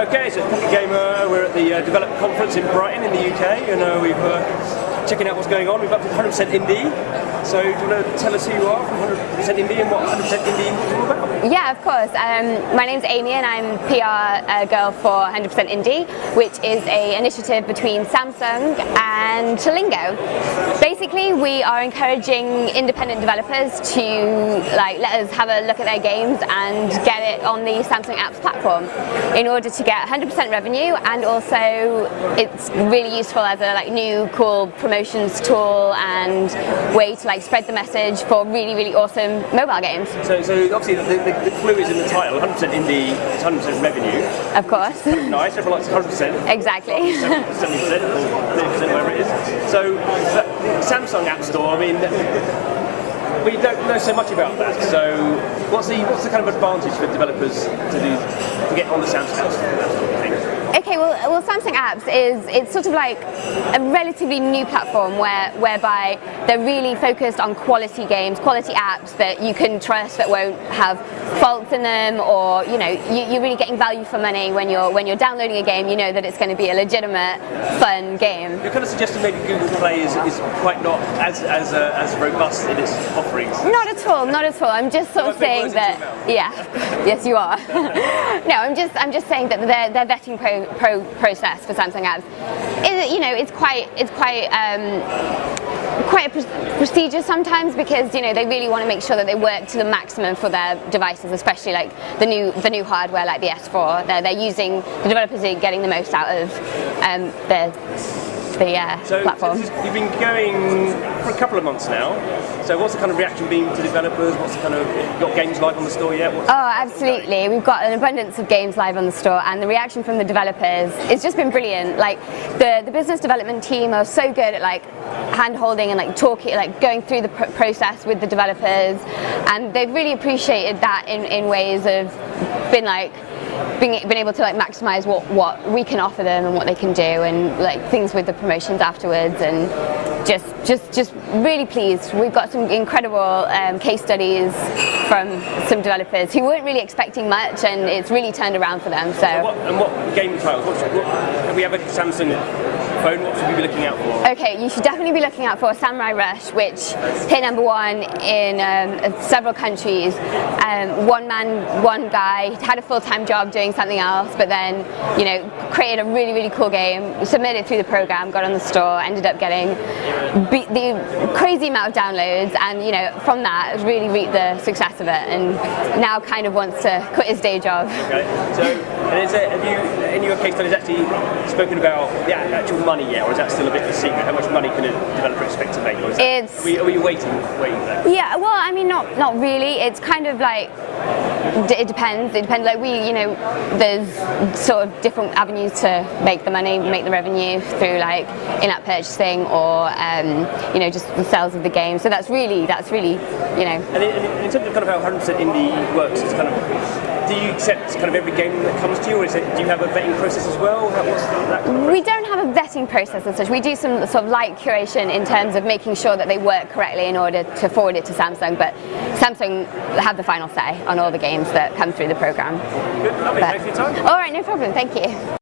Okay, so it's Pocket Gamer. We're at the Develop Conference in Brighton in the UK, and we've checking out what's going on. We've up to 100% indie. So do you want to tell us who you are from 100% indie and what 100% indie is all about? Yeah, of course. My name's Amy and I'm PR girl for 100% Indie, which is an initiative between Samsung and Chillingo. Basically, we are encouraging independent developers to let us have a look at their games and get it on the Samsung Apps platform in order to get 100% revenue, and also it's really useful as a new cool promotions tool and way to spread the message for really, really awesome mobile games. So obviously the clue is in the title, 100% indie, it's 100% revenue. Of course. Nice, everyone likes 100%. Exactly. 70% or 30%, whatever it is. So the Samsung App Store, I mean, we don't know so much about that. So what's the kind of advantage for developers to get on the Samsung App Store? Okay, well, Samsung Apps it's sort of like a relatively new platform whereby they're really focused on quality games, quality apps that you can trust that won't have faults in them, or you're really getting value for money when you're downloading a game. You know that it's going to be a legitimate, fun game. You're kind of suggesting maybe Google Play is quite not as robust in its offerings. Not at all, not at all. I'm just sort of saying that. Yeah, yes, you are. No, I'm just saying that their vetting process for Samsung Apps is quite prestigious sometimes, because they really want to make sure that they work to the maximum for their devices, especially the new hardware like the S4. They're using, the developers are getting the most out of the platform. So you've been going for a couple of months now. So what's the kind of reaction been to developers? What's the kind of, got games live on the store yet? Oh, absolutely. We've got an abundance of games live on the store, and the reaction from the developers it's just been brilliant. The business development team are so good at hand-holding and talking, going through the process with the developers, and they've really appreciated that in ways of being able to maximize what we can offer them and what they can do, and things with the promotions afterwards, and just really pleased. We've got some incredible case studies from some developers who weren't really expecting much, and it's really turned around for them. So what game titles? If we have a Samsung phone, what should we be looking out for? Okay, you should definitely be looking out for Samurai Rush, which hit #1 in several countries. One man, one guy, had a full-time job doing something else, but then created a really, really cool game, submitted through the program, got on the store, ended up getting the crazy amount of downloads, and from that really reaped the success of it, and now kind of wants to quit his day job. Okay, so have you in your case studies actually spoken about the actual money yet, or is that still a bit of a secret? How much money can a developer expect to make? Or are you waiting for that? Yeah, well, I mean, not really. It's kind of it depends. It depends. There's sort of different avenues to make the money, make the revenue through in-app purchasing, or just the sales of the game. So that's really. And in terms of kind of how 100% indie works, it's kind of. Do you accept kind of every game that comes to you, or do you have a vetting process as well? What's that kind of We don't have a vetting process as such. We do some sort of light curation in terms of making sure that they work correctly in order to forward it to Samsung, but Samsung have the final say on all the games that come through the program. Good, lovely. Thanks for your time. All right, no problem. Thank you.